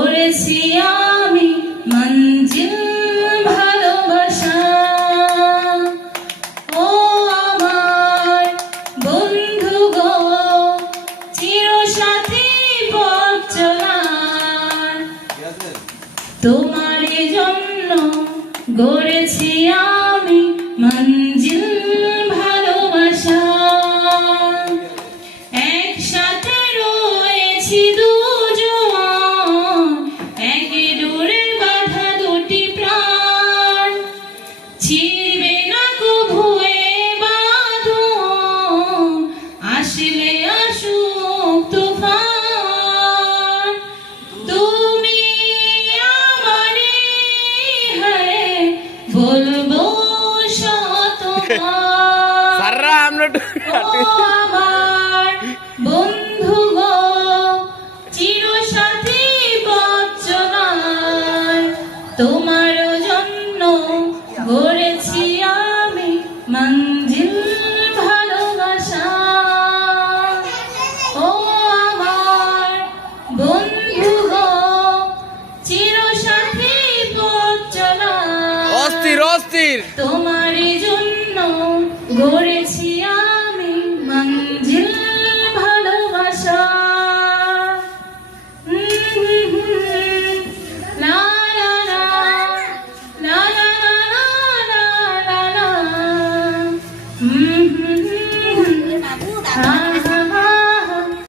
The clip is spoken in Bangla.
গড়েছি আমি মঞ্জিল ভালোবাসা। ও আমার বন্ধু গো, চিরসাথী পথ চলার, তোমার জন্য গড়েছি আমি মঞ্জিল ভালোবাসা। একসাথে রয়েছি দুজন, একে ডোরে বাঁধা দুটি প্রাণ, ছিড়বে না কভু এ বাঁধন, আসলে আসুক তুফান। তুমি আমারে হায় বলবো শতবার। ও আমার বন্ধু গো, চিরসাথী পথ চলার, তোমার জন্য গড়েছি আমি মঞ্জিল ভালোবাসা। ও আমার বন্ধু গো, চিরসাথী পথ চলার, অস্থির অস্থির তোমার জন্য গড়ে